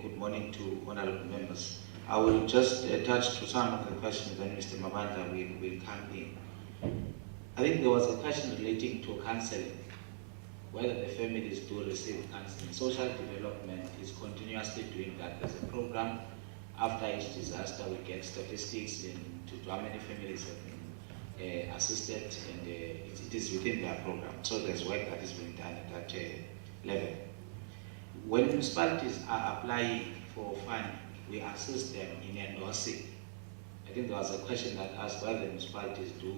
good morning to honorable members. I will just touch to some of the questions, then Mr. Mabanda will come in. I think there was a question relating to counseling, whether the families do receive counseling. Social development is continuously doing that. There's a program. After each disaster, we get statistics to how many families have been assisted, and it is within their program. So there's work that is being done at that level. When municipalities are applying for funding, we assist them in endorsing. I think there was a question that asked whether the municipalities do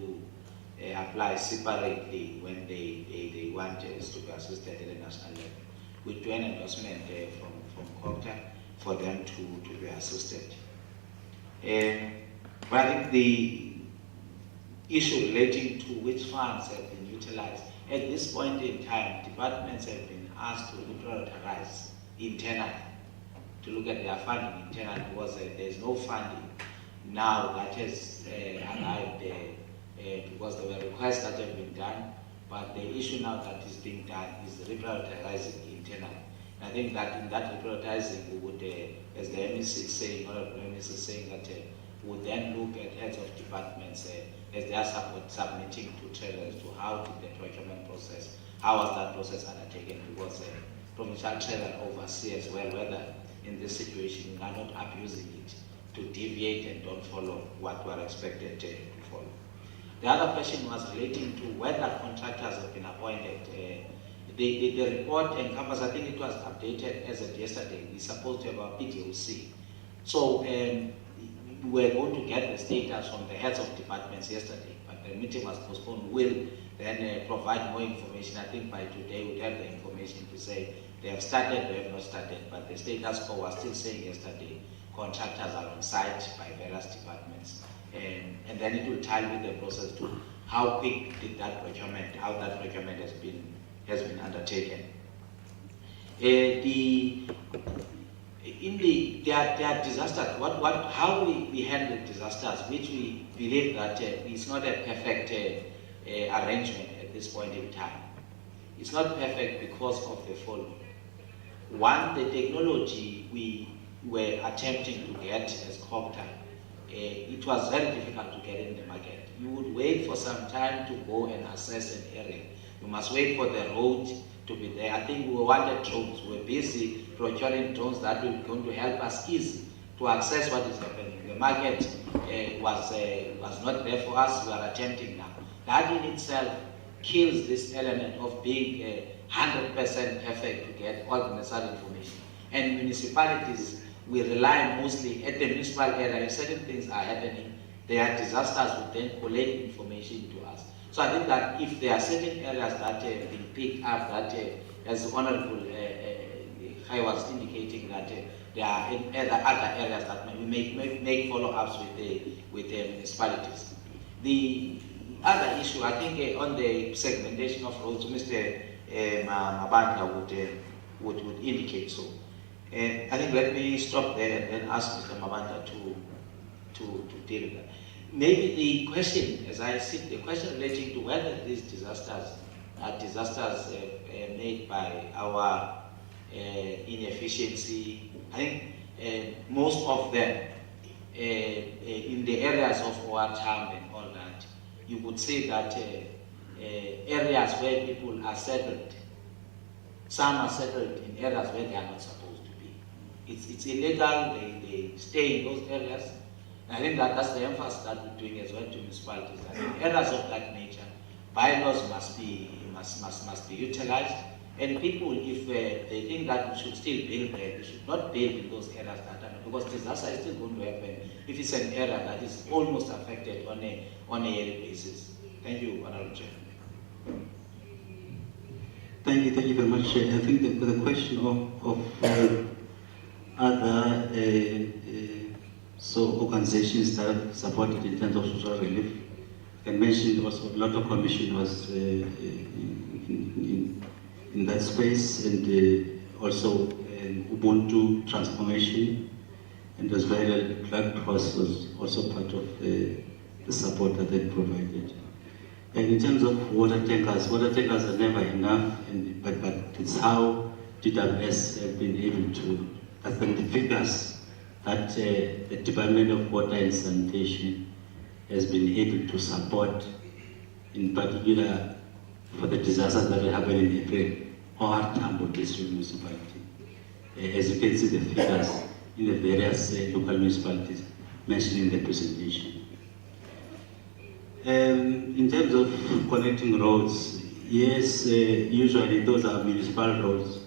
apply separately when they want us to be assisted at the national level. We do an endorsement from COCTA for them to be assisted. But I think the issue relating to which funds have been utilized, at this point in time, departments have been asked to prioritize internally, to look at their funding internally, because there's no funding now that has arrived because there were requests that have been done, but the issue now that is being done is reprioritizing internally. And I think that in that reprioritizing, we would, as the MEC is saying, Honorable MEC is saying that we would then look at heads of departments as they are submitting to trailers to how did the procurement process, how was that process undertaken, because provincial trailer oversee as well whether in this situation we are not abusing it to deviate and don't follow what we are expected to follow. The other question was relating to whether contractors have been appointed. The report encompasses, I think it was updated as of yesterday, we're supposed to have a PDOC. So we're going to get the status from the heads of departments yesterday, but the meeting was postponed. We'll then provide more information. I think by today we'll have the information to say they have started, they have not started, but the status quo was still saying yesterday contractors are on site by various departments. And then it will tie with the process to how quick did that procurement, how that procurement has been undertaken. There are disasters. How we handle disasters, which we believe that is not a perfect arrangement at this point in time. It's not perfect because of the following. One, the technology we were attempting to get as COCTA, it was very difficult to get in the market. You would wait for some time to go and assess an area. You must wait for the road to be there. I think we wanted drones. We were busy procuring drones that were going to help us easy to access what is happening. The market was not there for us. We are attempting now. That in itself kills this element of being 100% perfect to get all the necessary information. And municipalities, we rely mostly at the municipal area. If certain things are happening, there are disasters, we then collect information to us. So I think that if there are certain areas that have been picked up, that as Honorable I was indicating that there are other areas that we make follow-ups with the municipalities. The other issue, I think, on the segmentation of roads, Mr. Mabanda would indicate so. I think let me stop there and then ask Mr. Mabanda to deal with that. Maybe the question, as I see, the question relating to whether these disasters are disasters made by our inefficiency, I think most of them in the areas of Watam and all that, you could say that areas where people are settled, some are settled in areas where they are not supposed to be. It's illegal, they stay in those areas. And I think that's the emphasis that we're doing as well to municipalities. I think areas of that nature, bylaws must be utilized. And people, if they think that we should still build there, they should not build in those areas that are, because disaster is still going to happen if it's an area that is almost affected on a yearly basis. Thank you, Honorable Chair. Thank you very much. I think the question of other organizations that are supported in terms of social relief, I mentioned also a lot of commission was in that space, and also Ubuntu transformation, and as well Black Cross was also part of the support that they provided. And in terms of water tankers are never enough, but it's how DWS have been able to I think the figures that the Department of Water and Sanitation has been able to support, in particular for the disasters that happened in April, or Tambo District Municipality. As you can see the figures in the various local municipalities mentioned in the presentation. In terms of connecting roads, yes, usually those are municipal roads,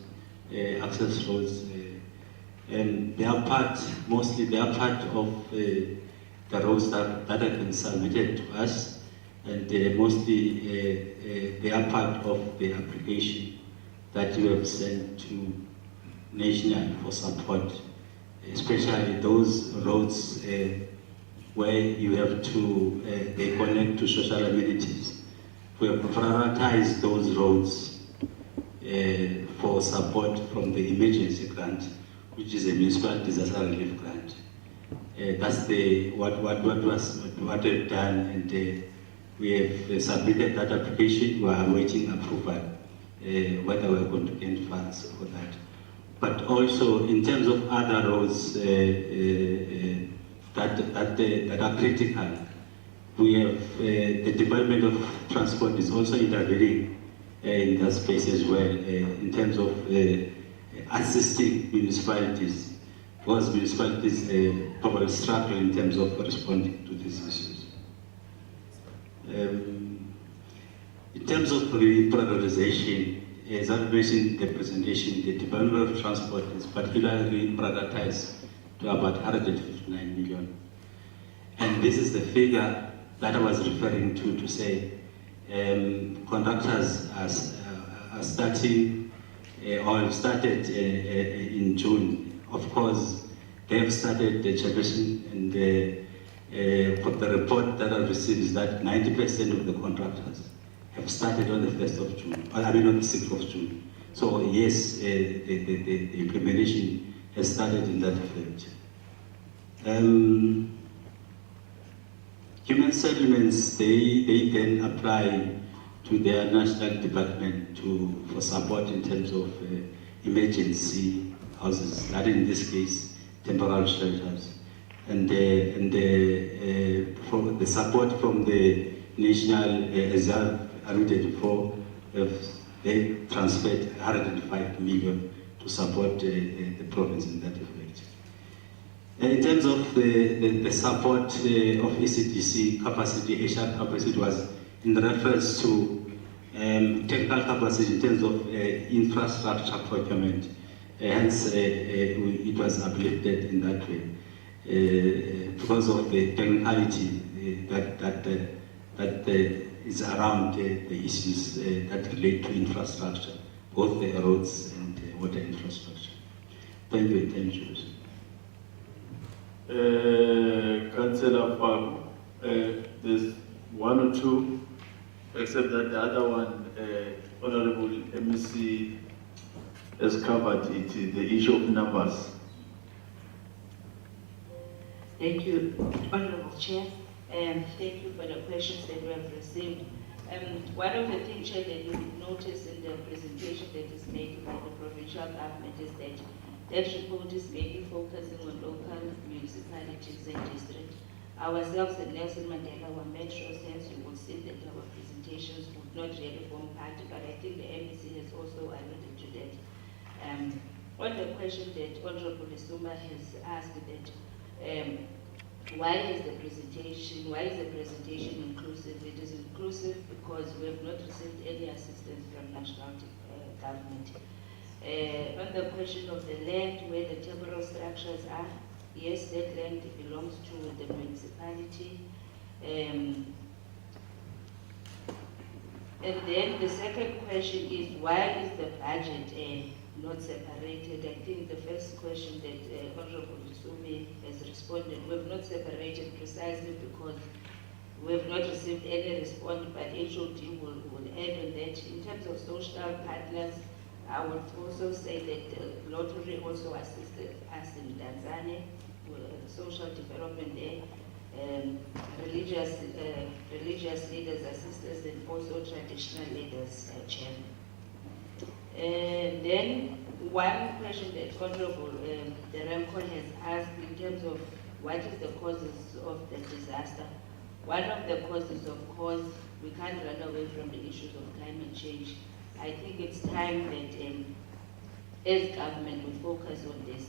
access roads, and they are part, mostly they are part of the roads that have been submitted to us, and mostly they are part of the application that we have sent to National for support, especially those roads where you have to, they connect to social amenities. We have prioritized those roads for support from the emergency grant, which is a municipal disaster relief grant. That's what we've done, and we have submitted that application. We are awaiting approval whether we are going to gain funds for that. But also in terms of other roads that are critical, we have the Department of Transport is also intervening in that space as well, in terms of assisting municipalities, because municipalities probably struggle in terms of responding to these issues. In terms of prioritization, as I mentioned in the presentation, the Department of Transport is particularly prioritized to about 159 million. And this is the figure that I was referring to say contractors are starting or started in June. Of course, they have started the generation, and for the report that I received is that 90% of the contractors have started on the 1st of June, on the 6th of June. So yes, the implementation has started in that effect. Human settlements, they then apply to their national department for support in terms of emergency houses, that in this case, temporary shelters. And for the support from the national reserve, they transferred 105 million to support the province in that effect. In terms of the support of ECDC capacity, HR capacity was in reference to technical capacity in terms of infrastructure procurement. Hence, it was uplifted in that way because of the technicality that is around the issues that relate to infrastructure, both the roads and water infrastructure. Thank you. Thank you. Councillor Faku, there's one or two, except that the other one, Honorable MEC has covered it, the issue of numbers. Thank you, Honorable Chair, and thank you for the questions that we have received. One of the things, Chair, that you will notice in the presentation that is made by the provincial government is that that report is mainly focusing on local municipalities and districts. Ourselves in Nelson Mandela, our metro sense, you will see that our presentations would not really form part, but I think the MEC has also alluded to that. On the question that Honorable Lisuma has asked that why is the presentation inclusive? It is inclusive because we have not received any assistance from national government. On the question of the land, where the temporal structures are, yes, that land belongs to the municipality. And then the second question is, why is the budget not separated? I think the first question that Honorable Lisumi has responded, we have not separated precisely because we have not received any response, but HOD will add on that. In terms of social partners, I would also say that Lottery also assisted us in Tanzania, social development there, religious leaders assist us, and also traditional leaders, Chair. And then one question that Honorable the Ramco has asked in terms of what is the causes of the disaster. One of the causes, of course, we can't run away from the issues of climate change. I think it's time that as government we focus on this.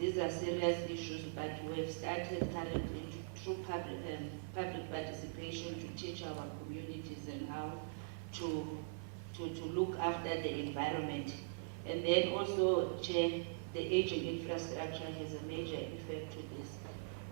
These are serious issues, but we have started currently through public participation to teach our communities and how to look after the environment. And then also, Chair, the aging infrastructure has a major effect to this.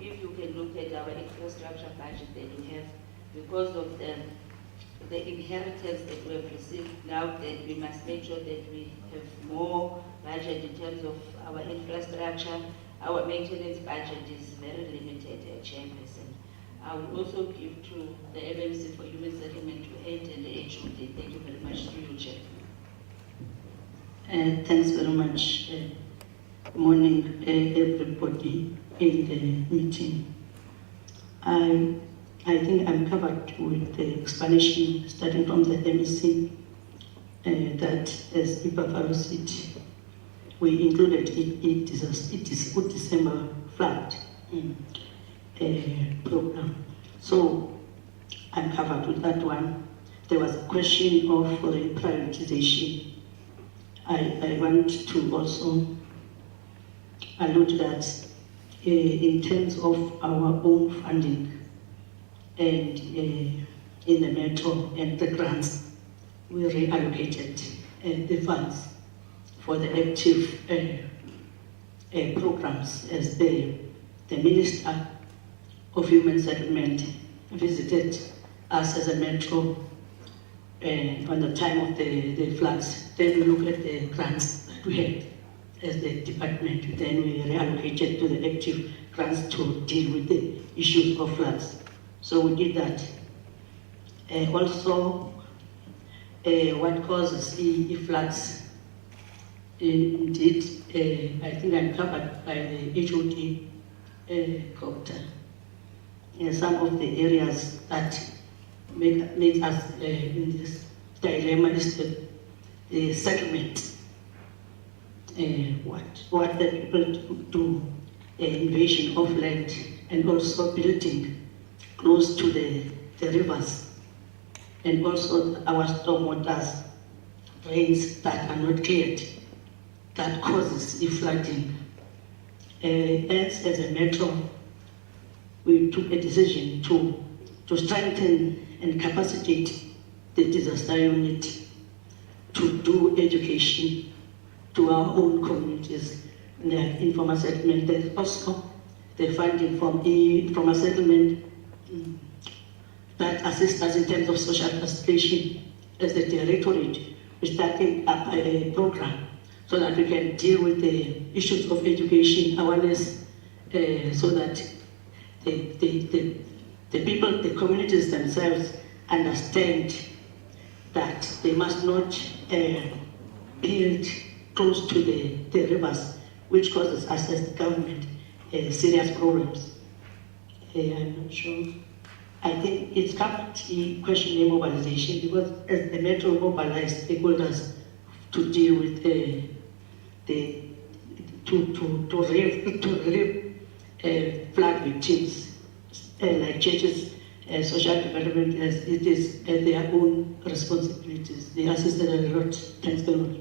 If you can look at our infrastructure budget that we have, because of the inheritance that we have received now, that we must make sure that we have more budget in terms of our infrastructure. Our maintenance budget is very limited, Chairperson. I will also give to the LMC for Human Settlement to aid and the HOD. Thank you very much to you, Chair. Thanks very much. Good morning, everybody in the meeting. I think I'm covered with the explanation starting from the MEC that as Buffalo City, we included it is Good December flood program. So I'm covered with that one. There was a question of prioritization. I want to also allude that in terms of our own funding and in the metro and the grants, we reallocated the funds for the active programs as the Minister of Human Settlement visited us as a metro on the time of the floods. Then we look at the grants that we had as the department. Then we reallocated to the active grants to deal with the issues of floods. So we did that. Also, what causes the floods? Indeed, I think I'm covered by the HOD copter. Some of the areas that make us in this dilemma is the settlement. What the people do, invasion of land, and also building close to the rivers, and also our stormwaters, drains that are not cleared, that causes the flooding. As a metro, we took a decision to strengthen and capacitate the disaster unit to do education to our own communities in the informal settlement. There's also the funding from a settlement that assists us in terms of social participation. As the directorate, we're starting up a program so that we can deal with the issues of education awareness, so that the people, the communities themselves understand that they must not build close to the rivers, which causes us as the government serious problems. I'm not sure. I think it's covered the question of mobilization, because as the metro mobilized stakeholders to deal with to relieve flood victims, like churches, social development, as it is their own responsibilities. They assisted a lot. Thanks very much.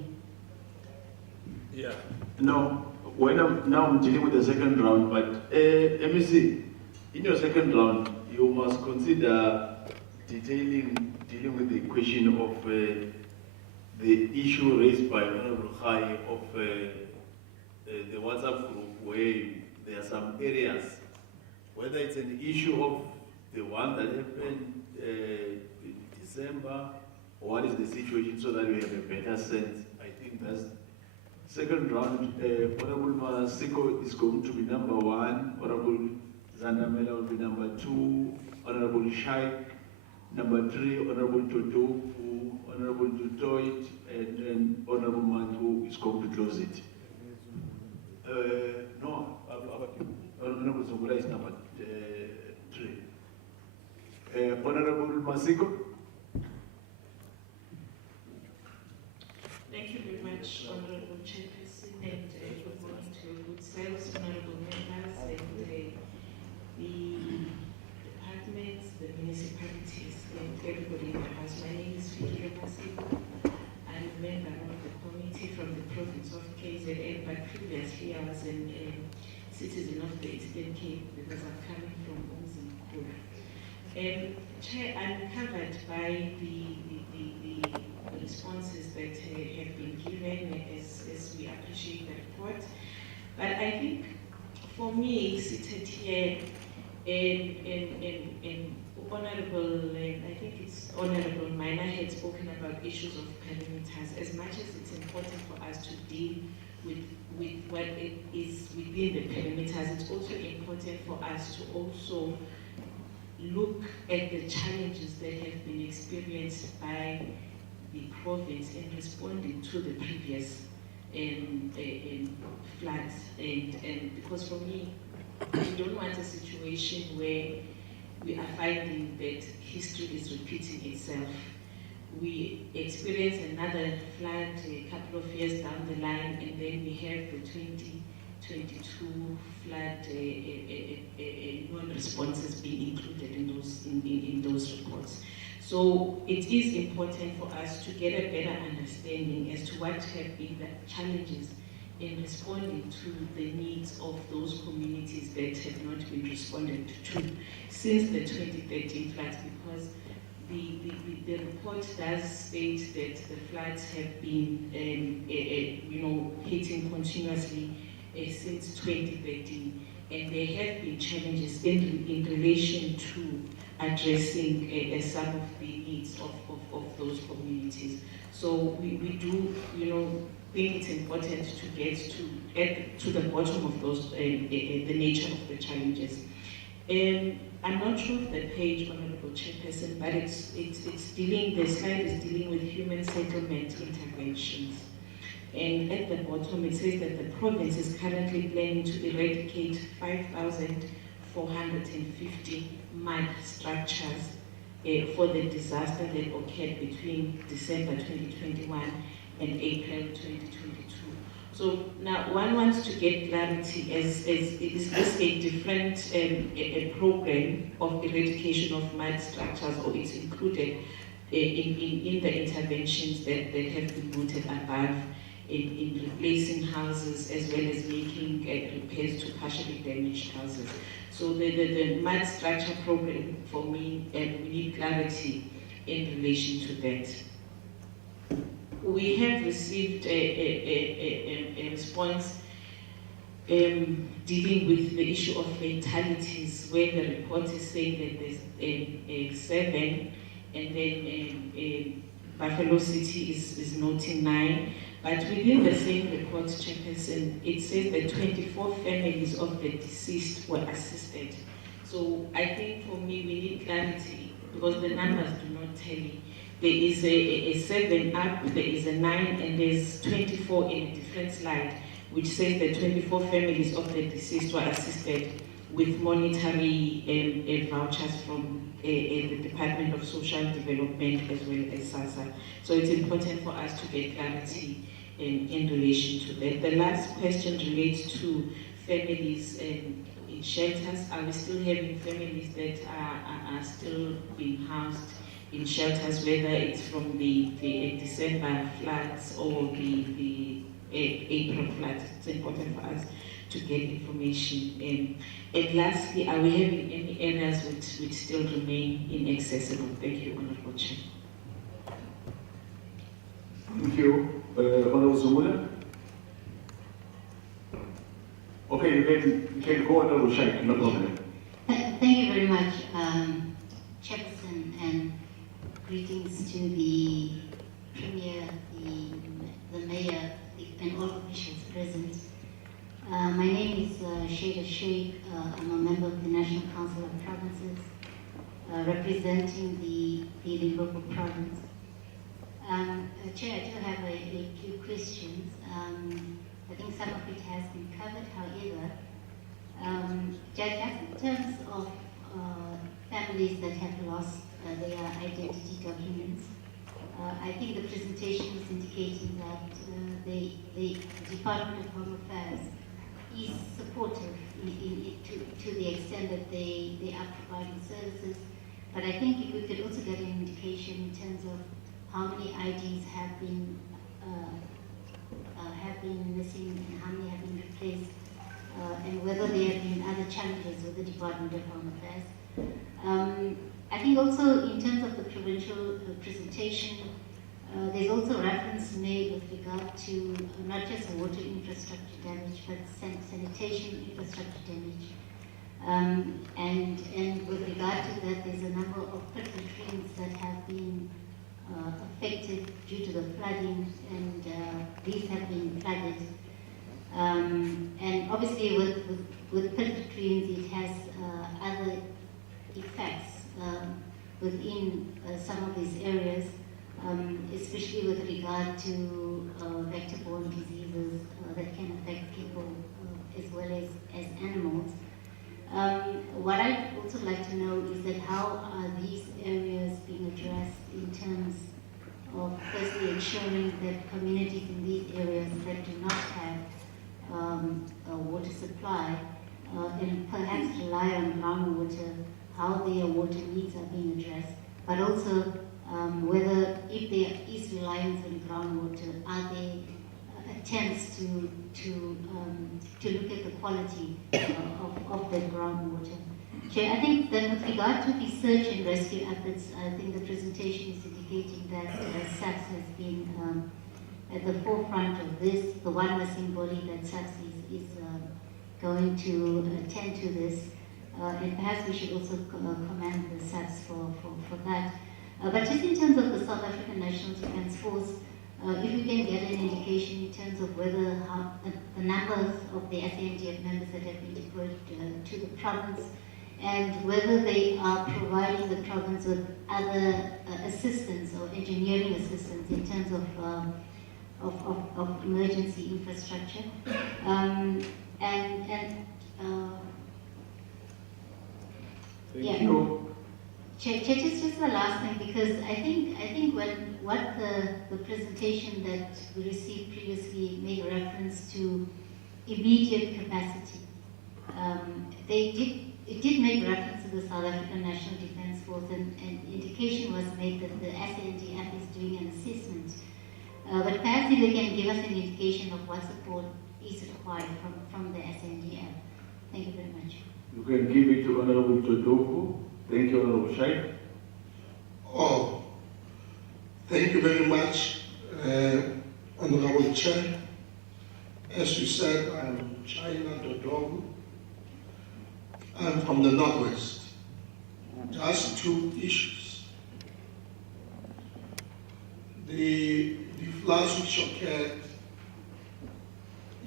Yeah. No, I'm dealing with the second round, but MEC, in your second round, you must consider dealing with the question of the issue raised by Honorable Khai of the WhatsApp group, where there are some areas, whether it's an issue of the one that happened in December, or what is the situation, so that we have a better sense. I think that's second round. Honorable Masiko is going to be number 1, Honorable Zandamela will be number 2, Honorable Shaik number 3, Honorable Todofu, Honorable Dutoit, and then Honorable Mantu is going to close it. No, Honorable Zungula is number 3. Honorable Masiko. Thank you very much. much, Honorable Chairperson, and good morning to your good selves, Honorable members, and the departments, the municipalities, and everybody in the house. My name is Fikile Masibu. I'm a member of the committee from the province of KZN, but previously I was a citizen of the Eastern Cape because I'm coming from Umzimkhulu. Chair, I'm covered by the responses that have been given as we appreciate the report. But I think for me, seated here, Honorable, I think it's Honorable Minor had spoken about issues of perimeters. As much as it's important for us to deal with what it is within the perimeters, it's also important for us to also look at the challenges that have been experienced by the province in responding to the previous floods. And because for me, we don't want a situation where we are finding that history is repeating itself. We experienced another flood a couple of years down the line, and then we have the 2022 flood non-responses being included in those reports. So it is important for us to get a better understanding as to what have been the challenges in responding to the needs of those communities that have not been responded to since the 2013 floods, because the report does state that the floods have been hitting continuously since 2013, and there have been challenges in relation to addressing some of the needs of those communities. So we do, think it's important to get to the bottom of those, the nature of the challenges. I'm not sure of the page, Honorable Chairperson, but it's dealing, the slide is dealing with human settlement interventions. And at the bottom it says that the province is currently planning to eradicate 5,450 mud structures for the disaster that occurred between December 2021 and April 2022. So now one wants to get clarity is this a different a program of eradication of mud structures, or it's included in the interventions that have been noted above in replacing houses as well as making repairs to partially damaged houses. So the mud structure program, for me, we need clarity in relation to that. We have received a response dealing with the issue of fatalities, where the report is saying that there's 7, and then Buffalo City is noting 9. But within the same report, Chairperson, it says that 24 families of the deceased were assisted. So I think for me, we need clarity, because the numbers do not tally. There is a 7 up, there is a 9, and there's 24 in a different slide, which says that 24 families of the deceased were assisted with monetary vouchers from the Department of Social Development as well as SASA. So it's important for us to get clarity in relation to that. The last question relates to families in shelters. Are we still having families that are still being housed in shelters, whether it's from the December floods or the April floods? It's important for us to get information. And lastly, are we having any areas which still remain inaccessible? Thank you, Honorable Chair. Thank you. Honorable Zumula? Okay, you can go, Honorable Shaik, no problem. Thank you very much, Chairperson, and greetings to the Premier, the Mayor, and all officials present. My name is Shada Sheikh. I'm a member of the National Council of Provinces, representing the Limpopo Province. Chair, I do have a few questions. I think some of it has been covered. However, Judge, in terms of families that have lost their identity documents, I think the presentation is indicating that the Department of Home Affairs is supportive to the extent that they are providing services. But I think if we could also get an indication in terms of how many IDs have been missing and how many have been replaced, and whether there have been other challenges with the Department of Home Affairs. I think also in terms of the provincial presentation, there's also reference made with regard to not just water infrastructure damage, but sanitation infrastructure damage. And with regard to that, there's a number of pertinent streams that have been affected due to the flooding, and these have been flooded. And obviously with pertinent streams, it has other effects within some of these areas, especially with regard to vector-borne diseases that can affect people as well as animals. What I'd also like to know is that how are these areas being addressed in terms of firstly ensuring that communities in these areas that do not have a water supply and perhaps rely on groundwater, how their water needs are being addressed, but also whether if there is reliance on groundwater, are there attempts to look at the quality of the groundwater. Chair, I think that with regard to the search and rescue efforts, I think the presentation is indicating that SAPS has been at the forefront of this. The one missing body that SAPS is going to attend to this. And perhaps we should also commend the SAPS for that. But just in terms of the South African National Defence Force, if we can get an indication in terms of whether the numbers of the SANDF members that have been deployed to the province, and whether they are providing the province with other assistance or engineering assistance in terms of emergency infrastructure. Thank you. Chair, just the last thing, because I think what the presentation that we received previously made reference to immediate capacity. It did make reference to the South African National Defence Force, and indication was made that the SANDF is doing an assessment. But perhaps if they can give us an indication of what support is required from the SANDF. Thank you very much. You can give it to Honorable Todoku. Thank you, Honorable Sheikh. Oh, thank you very much, Honorable Chair. As you said, I'm China Dodogu. I'm from the Northwest. Just two issues. The floods which occurred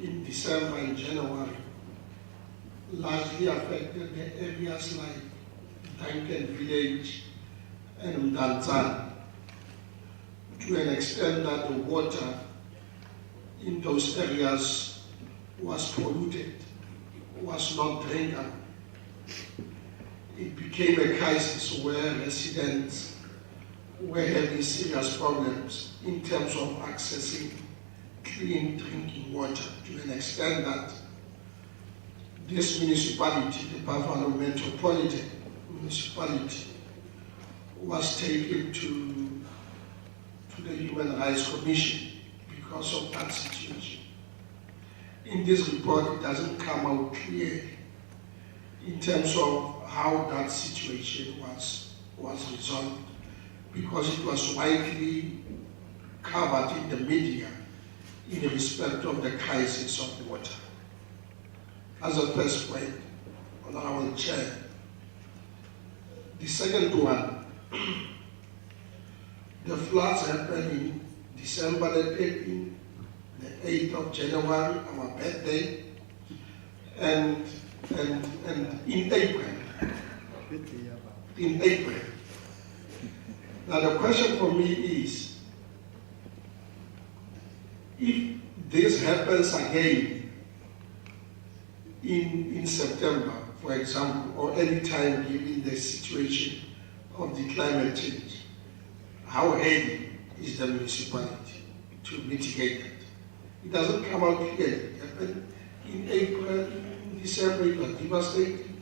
in December and January largely affected the areas like Duncan Village and Natal, to an extent that the water in those areas was polluted, was not drinkable. It became a crisis where residents were having serious problems in terms of accessing clean drinking water, to an extent that this municipality, the Buffalo Metropolitan Municipality, was taken to the Human Rights Commission because of that situation. In this report, it doesn't come out clear in terms of how that situation was resolved, because it was widely covered in the media in respect of the crisis of the water. As a first point, Honorable Chair. The second one, the floods happened in December the 18th, the 8th of January, our birthday, and in April. In April. Now the question for me is, if this happens again in September, for example, or any time given the situation of the climate change, how heavy is the municipality to mitigate that. It doesn't come out clearly. It happened in April, in December, it was devastating.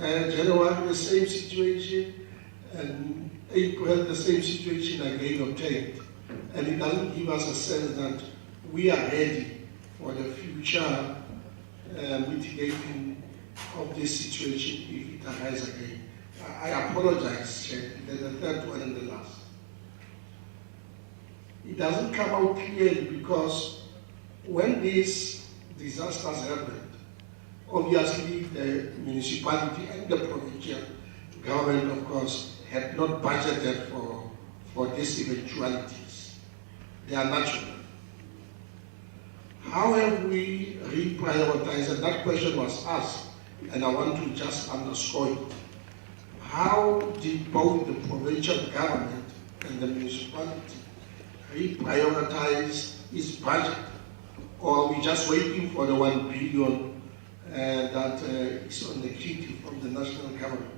January, the same situation, and April, the same situation again obtained. And it doesn't give us a sense that we are ready for the future mitigating of this situation if it arises again. I apologize, Chair, the third one and the last. It doesn't come out clearly because when these disasters happened, obviously the municipality and the provincial government, of course, had not budgeted for these eventualities. They are natural. How have we reprioritized? And that question was asked, and I want to just underscore it. How did both the provincial government and the municipality reprioritize its budget? Or are we just waiting for the 1 billion that is on the kitty from the national government,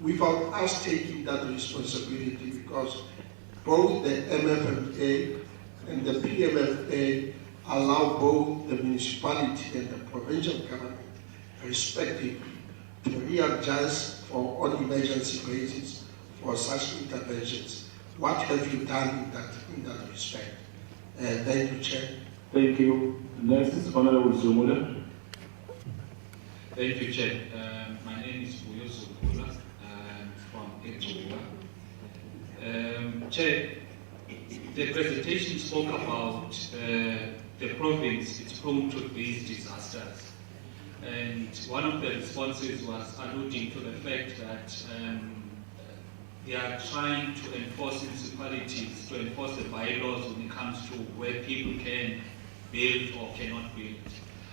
without us taking that responsibility, because both the MFFA and the PMFA allow both the municipality and the provincial government, respectively, to readjust for on emergency basis for such interventions. What have you done in that respect? Thank you, Chair. Thank you. Next is Honorable Zumula. Thank you, Chair. My name is Kwa-Zulu from Ecuador. Chair, the presentation spoke about the province, it's prone to these disasters. And one of the responses was alluding to the fact that they are trying to enforce municipalities, to enforce the bylaws when it comes to where people can build or cannot build.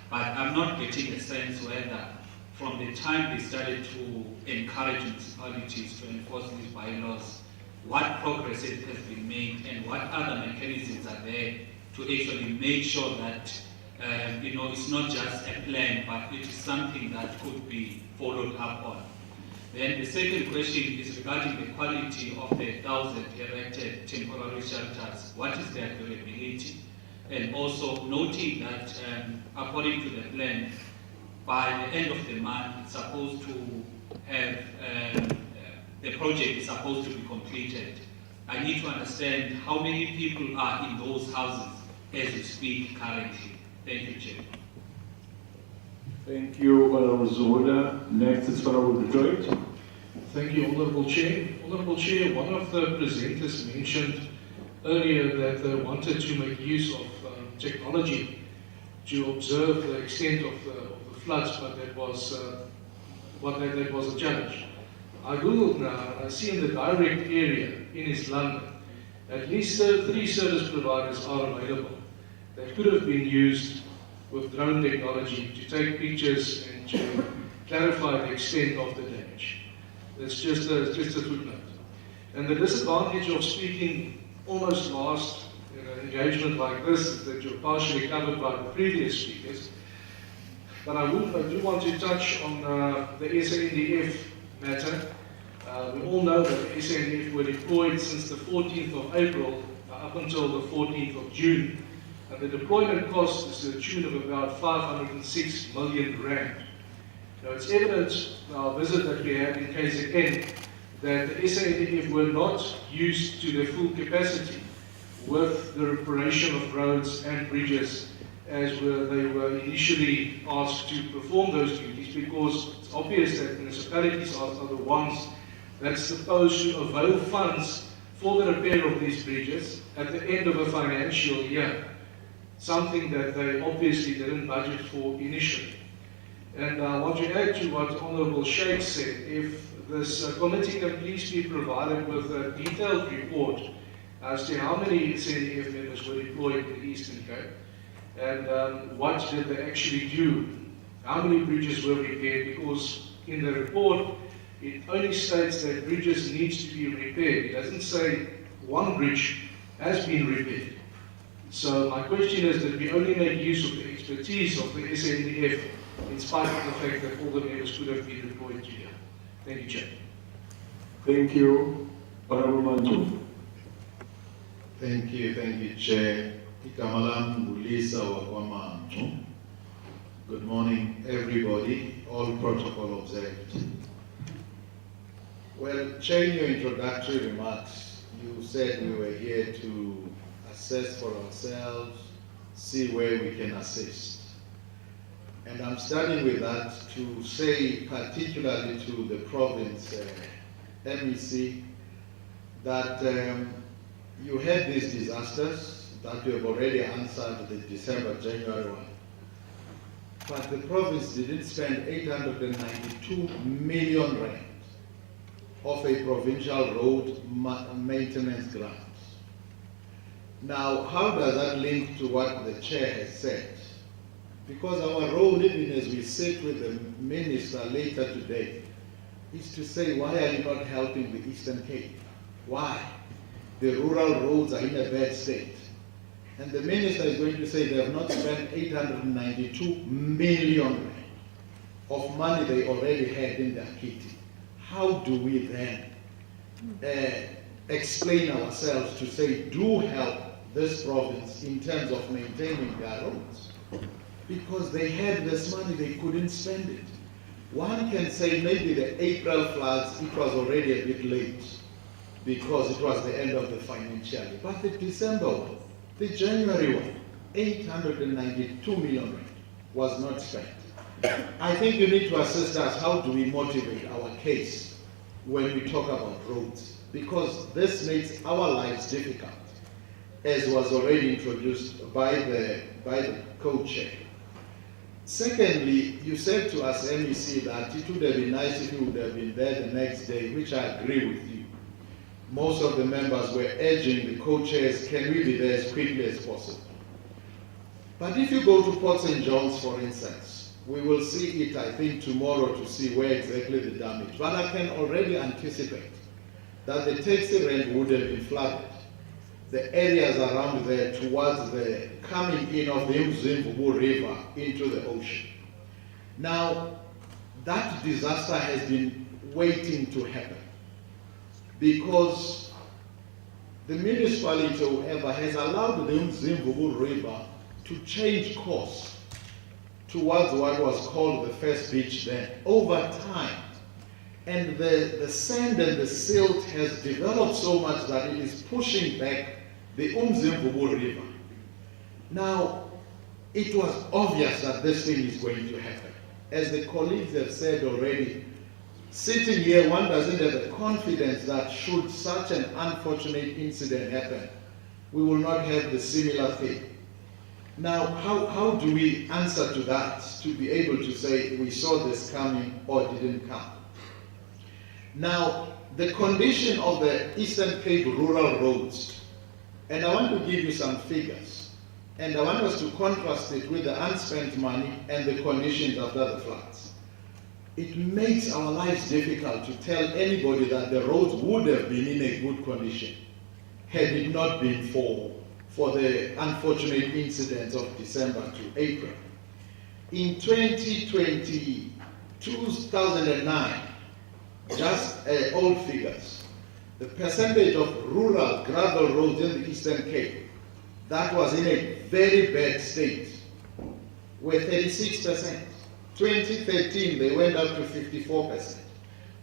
But I'm not getting a sense whether from the time they started to encourage municipalities to enforce these bylaws, what progress has been made and what other mechanisms are there to actually make sure that it's not just a plan, but it is something that could be followed up on. Then the second question is regarding the quality of the 1,000 erected temporary shelters. What is their durability? And also noting that according to the plan, by the end of the month, it's supposed to have, the project is supposed to be completed. I need to understand how many people are in those houses as we speak currently. Thank you, Chair. Thank you, Honorable Zumula. Next is Honorable Detroit. Thank you, Honorable Chair. Honorable Chair, one of the presenters mentioned earlier that they wanted to make use of technology to observe the extent of the floods, but that was a challenge. I googled now, and I see in the direct area in East London, at least 3 service providers are available that could have been used with drone technology to take pictures and to clarify the extent of the damage. It's just a footnote. And the disadvantage of speaking almost last engagement like this is that you're partially covered by the previous speakers. But I do want to touch on the SANDF matter. We all know that the SANDF were deployed since the 14th of April up until the 14th of June. And the deployment cost is to the tune of about 506 million rand. Now it's evident in our visit that we had in KZN that the SANDF were not used to their full capacity with the reparation of roads and bridges as they were initially asked to perform those duties, because it's obvious that municipalities are the ones that's supposed to avail funds for the repair of these bridges at the end of a financial year, something that they obviously didn't budget for initially. And I want to add to what Honourable Sheikh said. If this committee can please be provided with a detailed report as to how many SANDF members were deployed in the Eastern Cape, and what did they actually do, how many bridges were repaired, because in the report it only states that bridges need to be repaired. It doesn't say one bridge has been repaired. So my question is that we only make use of the expertise of the SANDF in spite of the fact that all the members could have been deployed here. Thank you, Chair. Thank you, Honorable Manju. Thank you, Chair. Ikamalam Bulisa Wakwamancho. Good morning, everybody. All protocol observed. Well, Chair, in your introductory remarks, you said we were here to assess for ourselves, see where we can assist. And I'm starting with that to say, particularly to the province MEC, that you had these disasters that you have already answered the December, January one. But the province didn't spend 892 million rand of a provincial road maintenance grant. Now, how does that link to what the chair has said? Because our role, even as we sit with the minister later today, is to say, why are you not helping the Eastern Cape? Why? The rural roads are in a bad state. And the minister is going to say they have not spent 892 million of money they already had in their kitty. How do we then explain ourselves to say, do help this province in terms of maintaining their roads? Because they had this money, they couldn't spend it. One can say maybe the April floods, it was already a bit late because it was the end of the financial year. But the December one, the January one, 892 million rand was not spent. I think you need to assist us, how do we motivate our case when we talk about roads? Because this makes our lives difficult, as was already introduced by the co-chair. Secondly, you said to us, MEC, that it would have been nice if you would have been there the next day, which I agree with you. Most of the members were urging the co-chairs, can we be there as quickly as possible? But if you go to Port St. John's, for instance, we will see it, I think, tomorrow to see where exactly the damage. But I can already anticipate that the taxi rank would have been flooded. The areas around there towards the coming in of the Mzimvubu River into the ocean. Now, that disaster has been waiting to happen because the municipality, however, has allowed the Mzimvubu River to change course towards what was called the first beach then over time. And the sand and the silt has developed so much that it is pushing back the Mzimvubu River. Now, it was obvious that this thing is going to happen. As the colleagues have said already, sitting here, one doesn't have the confidence that should such an unfortunate incident happen, we will not have the similar thing. Now, how do we answer to that, to be able to say we saw this coming or didn't come? Now, the condition of the Eastern Cape rural roads, and I want to give you some figures, and I want us to contrast it with the unspent money and the conditions after the floods. It makes our lives difficult to tell anybody that the roads would have been in a good condition had it not been for the unfortunate incidents of December to April. In 2009, just old figures, the percentage of rural gravel roads in the Eastern Cape that was in a very bad state were 36%. 2013, they went up to 54%.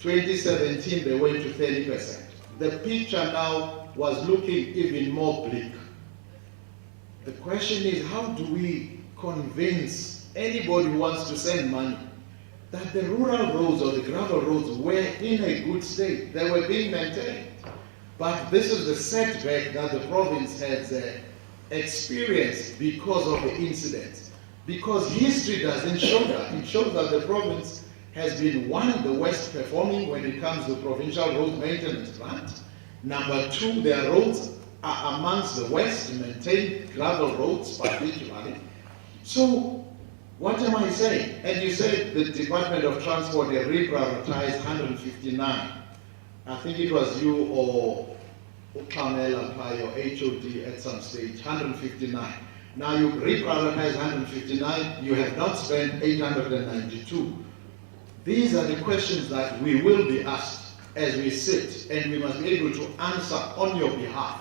2017, they went to 30%. The picture now was looking even more bleak. The question is, how do we convince anybody who wants to send money that the rural roads or the gravel roads were in a good state? They were being maintained. But this is the setback that the province has experienced because of the incidents. Because history doesn't show that. It shows that the province has been, one, the worst performing when it comes to provincial road maintenance grant. Number two, their roads are amongst the worst maintained gravel roads particularly. So, what am I saying? And you said the Department of Transport had reprioritized 159. I think it was you or Pamela by your HOD at some stage, 159. Now you reprioritize 159, you have not spent 892. These are the questions that we will be asked as we sit, and we must be able to answer on your behalf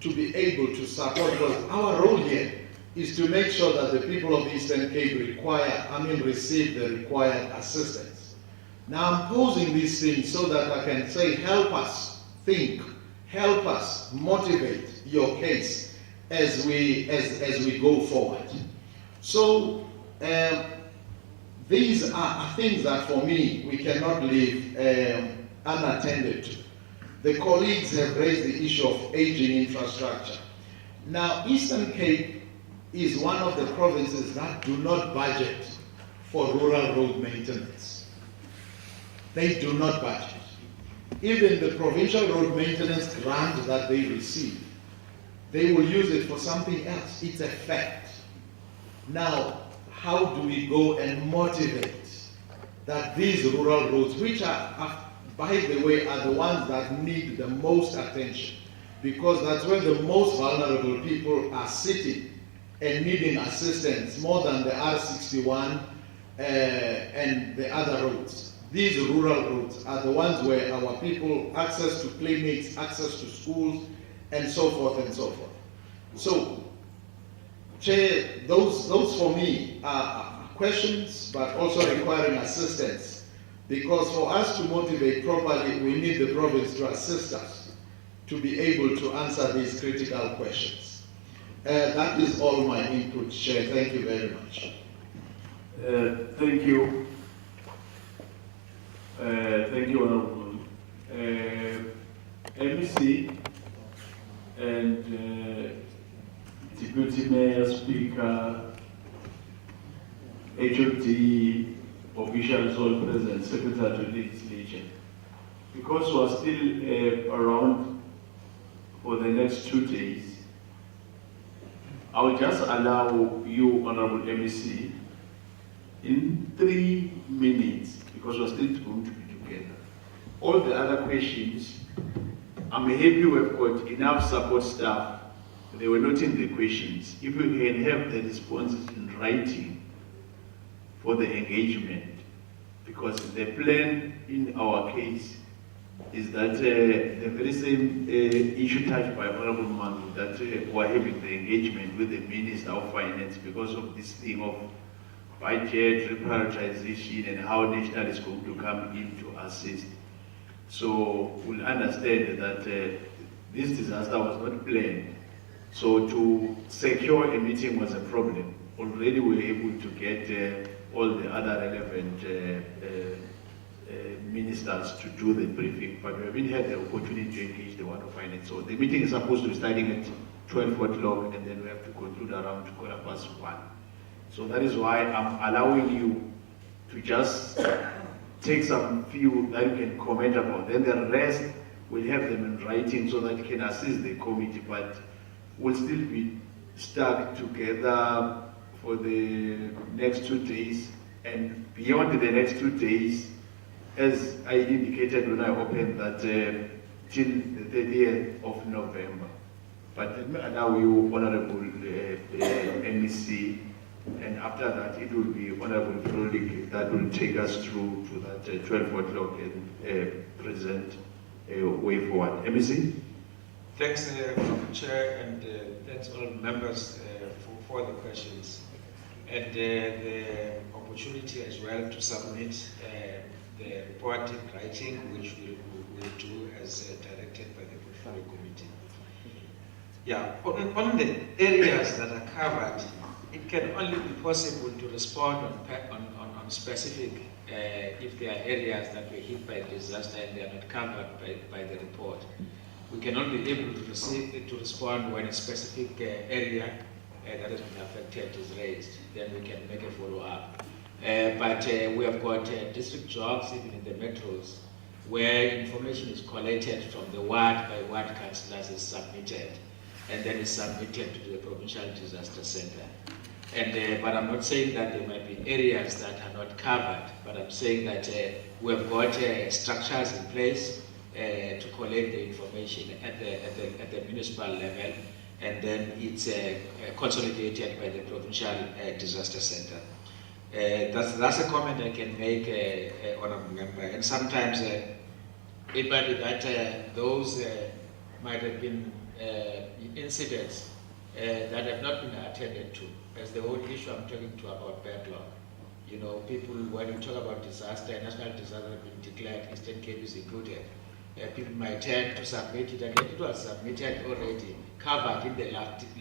to be able to support, because our role here is to make sure that the people of the Eastern Cape receive the required assistance. Now I'm posing these things so that I can say, help us think, help us motivate your case as we go forward. So these are things that for me we cannot leave unattended to. The colleagues have raised the issue of aging infrastructure. Now, Eastern Cape is one of the provinces that do not budget for rural road maintenance. They do not budget. Even the provincial road maintenance grant that they receive, they will use it for something else. It's a fact. Now, how do we go and motivate that these rural roads, which are, by the way, are the ones that need the most attention, because that's where the most vulnerable people are sitting and needing assistance more than the R61 and the other roads. These rural roads are the ones where our people access to clinics, access to schools, and so forth and so forth. So, Chair, those for me are questions, but also requiring assistance. Because for us to motivate properly, we need the province to assist us to be able to answer these critical questions. That is all my input, Chair. Thank you very much. Thank you. Thank you, Honorable. MEC and Deputy Mayor, Speaker, HOD, officials all present, Secretary of Legislation. Because we are still around for the next 2 days, I will just allow you, Honorable MEC, in 3 minutes, because we are still going to be together. All the other questions, I'm happy we've got enough support staff. They were not in the questions. If we can have the responses in writing for the engagement, because the plan in our case is that the very same issue touched by Honorable Mandu, that we're having the engagement with the Minister of Finance because of this thing of budget reprioritization and how National is going to come in to assist. So we'll understand that this disaster was not planned. So to secure a meeting was a problem. Already we were able to get all the other relevant ministers to do the briefing, but we haven't had the opportunity to engage the one of finance. So the meeting is supposed to be starting at 12 o'clock, and then we have to conclude around 1:15. So that is why I'm allowing you to just take some few that you can comment about. Then the rest, we'll have them in writing so that you can assist the committee, but we'll still be stuck together for the next 2 days, and beyond the next 2 days, as I indicated when I opened that till the 30th of November. But let me allow you, Honorable MEC, and after that it will be Honorable Frolik that will take us through to that 12 o'clock and present a way forward. MEC? Thanks, Chair, and thanks all members for the questions and the opportunity as well to submit the report in writing, which we will do as directed by the Portfolio Committee. Yeah, on the areas that are covered, it can only be possible to respond on specific if there are areas that were hit by disaster and they are not covered by the report. We can only be able to respond when a specific area that has been affected is raised. Then we can make a follow-up. But we have got district jobs, even in the metros, where information is collected from the ward-by-ward councillors is submitted, and then is submitted to the Provincial Disaster Center. And but I'm not saying that there might be areas that are not covered, but I'm saying that we have got structures in place to collect the information at the municipal level, and then it's consolidated by the Provincial Disaster Center. That's a comment I can make, Honourable Member. And sometimes it might be that those might have been incidents that have not been attended to. As the whole issue I'm talking to about backlog. You know, people, when you talk about disaster, national disaster has been declared, Eastern Cape is included. People might tend to submit it, and it was submitted already, covered in the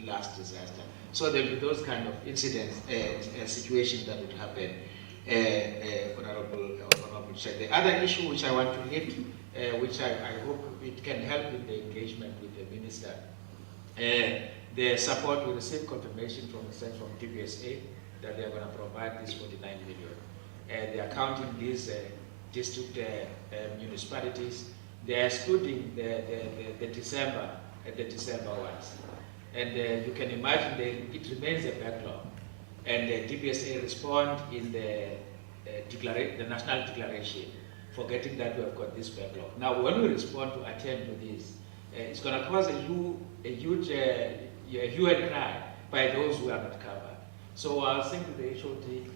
last disaster. So there will be those kind of incidents, situations that would happen, Honorable Chair. The other issue which I want to lift, which I hope it can help in the engagement with the Minister, the support, we received confirmation from DBSA that they are going to provide this 49 million. They are counting these district municipalities. They are excluding the December ones. And you can imagine it remains a backlog. And the DBSA respond in the national declaration, forgetting that we have got this backlog. Now, when we respond to attend to this, it's going to cause a huge hue and cry by those who are not covered. So I was saying to the HOD,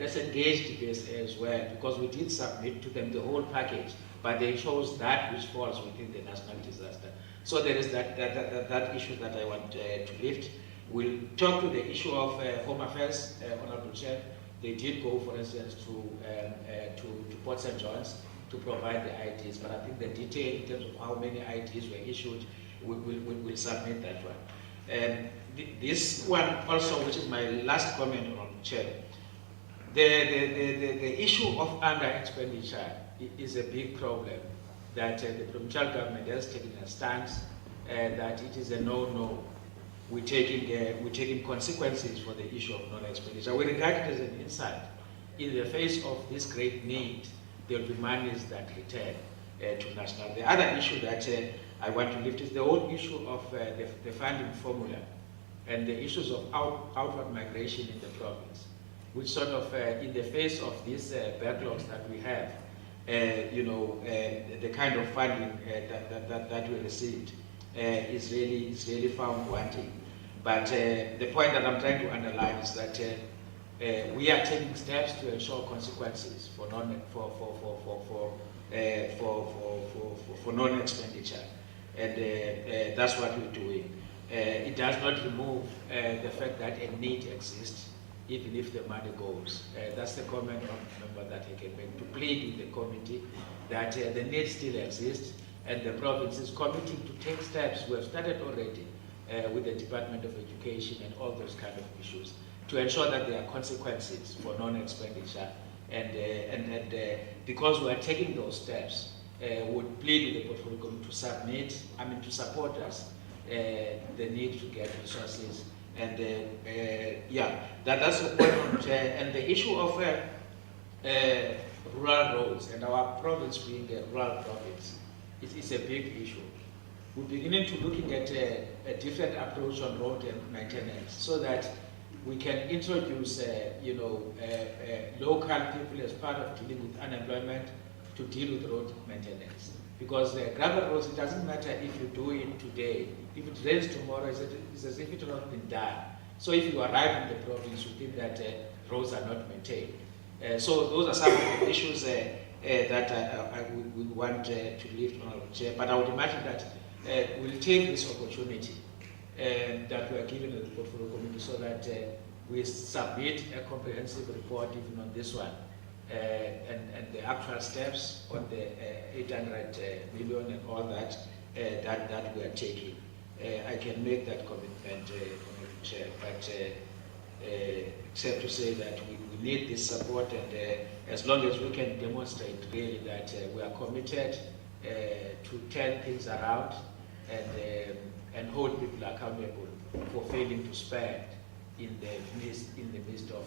let's engage DBSA as well, because we did submit to them the whole package, but they chose that which falls within the national disaster. So there is that issue that I want to lift. We'll talk to the issue of Home Affairs, Honorable Chair. They did go, for instance, to Port St. John's to provide the IDs, but I think the detail in terms of how many IDs were issued, we'll submit that one. This one also, which is my last comment on Chair, the issue of under expenditure is a big problem that the provincial government has taken a stance that it is a no-no. We're taking consequences for the issue of non-expenditure. We regard it as an insight. In the face of this great need, there will be monies that return to national. The other issue that I want to lift is the whole issue of the funding formula and the issues of outward migration in the province, which sort of, in the face of these backlogs that we have, the kind of funding that we received is really found wanting. But the point that I'm trying to underline is that we are taking steps to ensure consequences for non-expenditure, and that's what we're doing. It does not remove the fact that a need exists, even if the money goes. That's the comment member that I can make, to plead with the committee that the need still exists, and the province is committing to take steps. We have started already with the Department of Education and all those kind of issues to ensure that there are consequences for non-expenditure, and because we are taking those steps, would plead with the portfolio committee to support us the need to get resources, and that's the point. And the issue of rural roads, and our province being a rural province, it's a big issue. We're beginning to looking at a different approach on road maintenance, so that we can introduce, local people as part of dealing with unemployment to deal with road maintenance. Because gravel roads, it doesn't matter if you do it today. If it rains tomorrow, it's as if it has not been done. So if you arrive in the province, you think that roads are not maintained. So those are some of the issues that we want to lift on our chair. But I would imagine that we'll take this opportunity that we are given at the portfolio committee, so that we submit a comprehensive report even on this one, and the actual steps on the 800 million and all that that we are taking. I can make that commitment, Chair, but except to say that we need this support, and as long as we can demonstrate really that we are committed to turn things around and hold people accountable for failing to spend in the midst of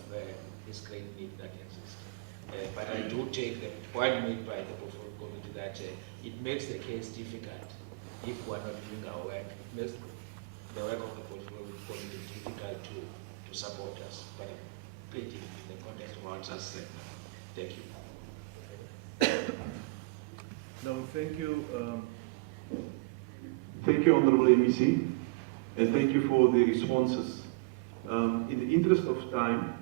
this great need that exists. But I do take the point made by the portfolio committee that it makes the case difficult if we are not doing our work. It makes the work of the portfolio committee difficult to support us. But I'm pleading in the context of our just said. Thank you. No, thank you. Thank you, Honorable MEC, and thank you for the responses. In the interest of time,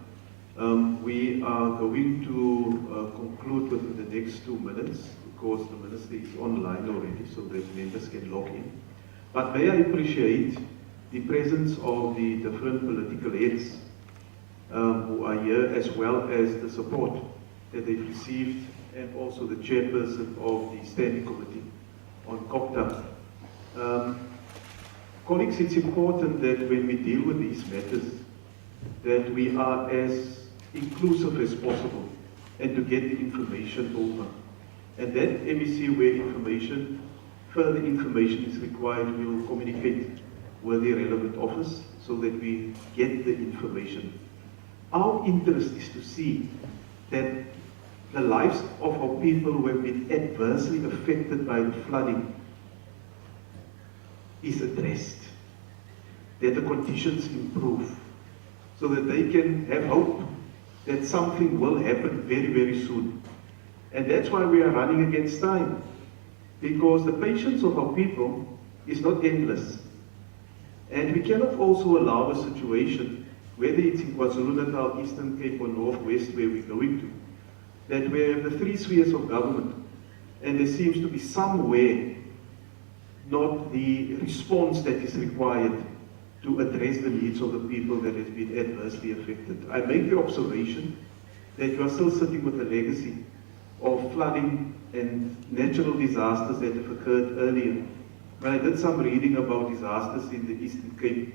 we are going to conclude within the next 2 minutes, because the minister is online already, so that members can log in. But may I appreciate the presence of the different political heads who are here, as well as the support that they've received, and also the chairperson of the Standing Committee on COCTA. Colleagues, it's important that when we deal with these matters, that we are as inclusive as possible and to get the information over. And that MEC, where further information is required, we will communicate with the relevant office so that we get the information. Our interest is to see that the lives of our people who have been adversely affected by the flooding is addressed, that the conditions improve, so that they can have hope that something will happen very, very soon. And that's why we are running against time, because the patience of our people is not endless. And we cannot also allow a situation, whether it's in Kwa-Zulu, Natal, Eastern Cape or Northwest, where we're going to, that we have the three spheres of government, and there seems to be somewhere not the response that is required to address the needs of the people that has been adversely affected. I make the observation that you are still sitting with a legacy of flooding and natural disasters that have occurred earlier. When I did some reading about disasters in the Eastern Cape,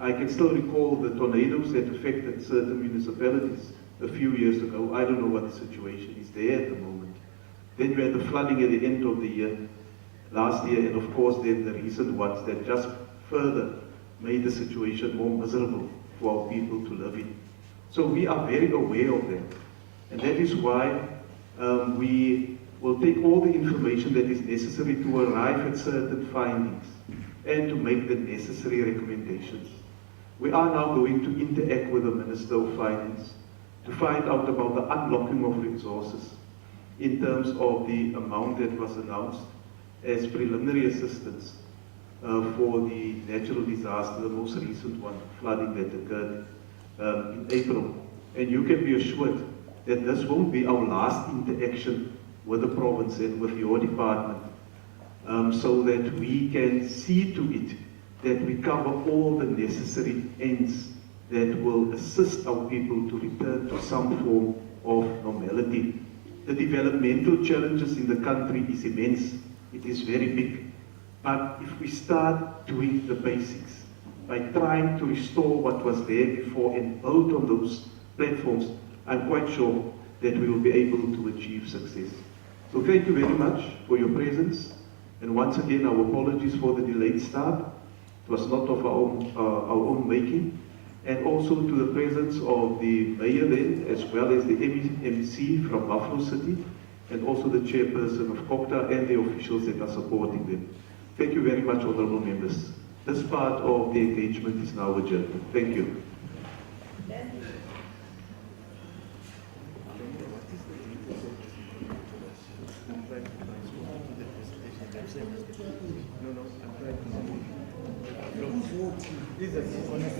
I can still recall the tornadoes that affected certain municipalities a few years ago. I don't know what the situation is there at the moment. Then we had the flooding at the end of the year, last year, and of course then the recent ones that just further made the situation more miserable for our people to live in. So we are very aware of that. And that is why we will take all the information that is necessary to arrive at certain findings and to make the necessary recommendations. We are now going to interact with the Minister of Finance to find out about the unlocking of resources in terms of the amount that was announced as preliminary assistance for the natural disaster, the most recent one, flooding that occurred in April. And you can be assured that this won't be our last interaction with the province and with your department, so that we can see to it that we cover all the necessary ends that will assist our people to return to some form of normality. The developmental challenges in the country is immense. It is very big. But if we start doing the basics, by trying to restore what was there before and build on those platforms, I'm quite sure that we will be able to achieve success. So thank you very much for your presence. And once again, our apologies for the delayed start. It was not of our own making. And also to the presence of the mayor then, as well as the MC from Buffalo City, and also the chairperson of COCTA and the officials that are supporting them. Thank you very much, honorable members. This part of the engagement is now adjourned. Thank you. No, I'm trying to.